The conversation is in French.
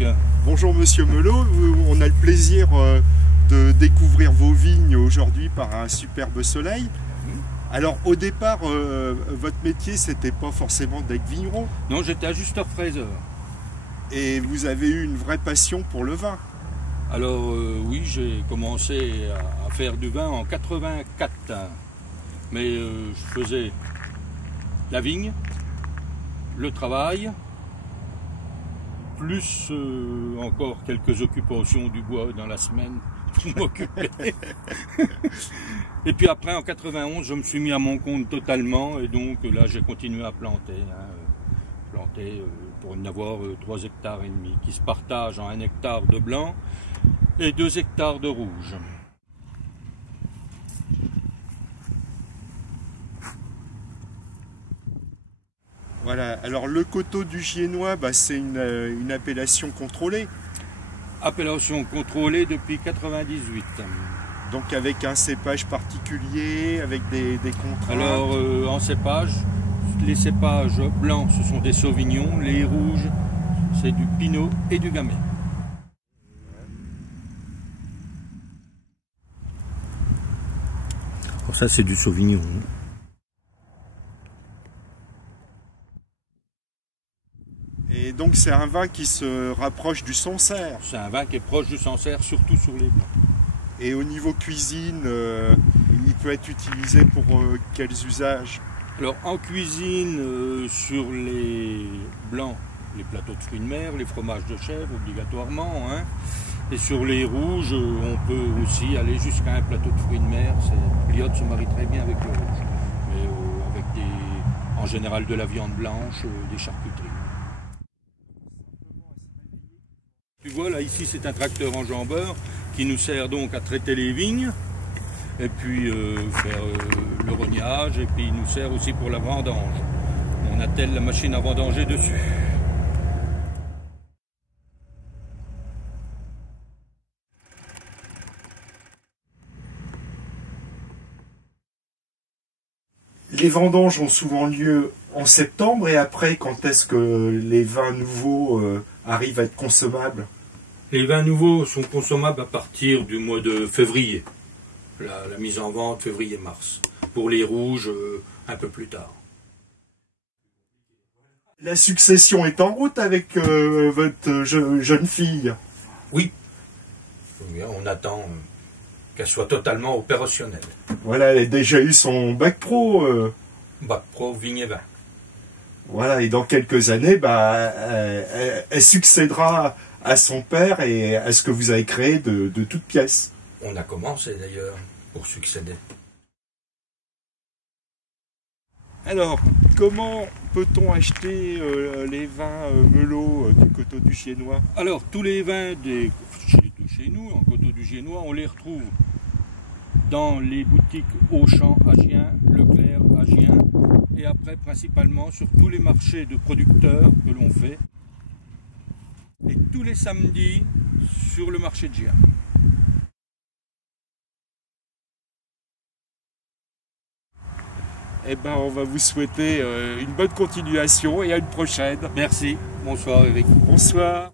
Eric. Bonjour Monsieur Melot, on a le plaisir de découvrir vos vignes aujourd'hui par un superbe soleil. Alors au départ, votre métier c'était pas forcément d'être vigneron. Non, j'étais ajusteur-fraiseur. Et vous avez eu une vraie passion pour le vin. Alors oui, j'ai commencé à faire du vin en 84. Mais je faisais la vigne, le travail, plus encore quelques occupations du bois dans la semaine pour m'occuper. Et puis après, en 91, je me suis mis à mon compte totalement et donc là, j'ai continué à planter. Planter pour en avoir 3,5 hectares qui se partagent en 1 hectare de blanc et 2 hectares de rouge. Voilà, alors le coteau du Giennois, c'est une appellation contrôlée. Appellation contrôlée depuis 98. Donc avec un cépage particulier, avec des contraintes. Alors en cépage, les cépages blancs ce sont des sauvignons, les rouges c'est du pinot et du gamay. Alors ça c'est du sauvignon. Et donc c'est un vin qui se rapproche du Sancerre. C'est un vin qui est proche du Sancerre, surtout sur les blancs. Et au niveau cuisine, il peut être utilisé pour quels usages? Alors en cuisine, sur les blancs, les plateaux de fruits de mer, les fromages de chèvre obligatoirement. Et sur les rouges, on peut aussi aller jusqu'à un plateau de fruits de mer. L'iote se marie très bien avec le rouge. Mais avec en général de la viande blanche, des charcuteries. Tu vois là ici c'est un tracteur enjambeur qui nous sert donc à traiter les vignes et puis faire le rognage et puis il nous sert aussi pour la vendange. On attelle la machine à vendanger dessus. Les vendanges ont souvent lieu en septembre et après, quand est-ce que les vins nouveaux arrivent à être consommables? Les vins nouveaux sont consommables à partir du mois de février. La mise en vente février-mars. Pour les rouges, un peu plus tard. La succession est en route avec votre jeune fille? Oui. On attend qu'elle soit totalement opérationnelle. Voilà, elle a déjà eu son bac pro. Bac pro, vigne et vin. Voilà, et dans quelques années, elle succédera à son père et à ce que vous avez créé de toutes pièces. On a commencé d'ailleurs pour succéder. Alors, comment peut-on acheter les vins Melot du coteau du Giennois? Alors, tous les vins de chez nous, en coteau du Giennois, on les retrouve dans les boutiques Auchan, Agien, Leclerc, Agien, et après principalement sur tous les marchés de producteurs que l'on fait. Et tous les samedis sur le marché de Gien. Eh ben, on va vous souhaiter une bonne continuation et à une prochaine. Merci. Bonsoir Eric. Bonsoir.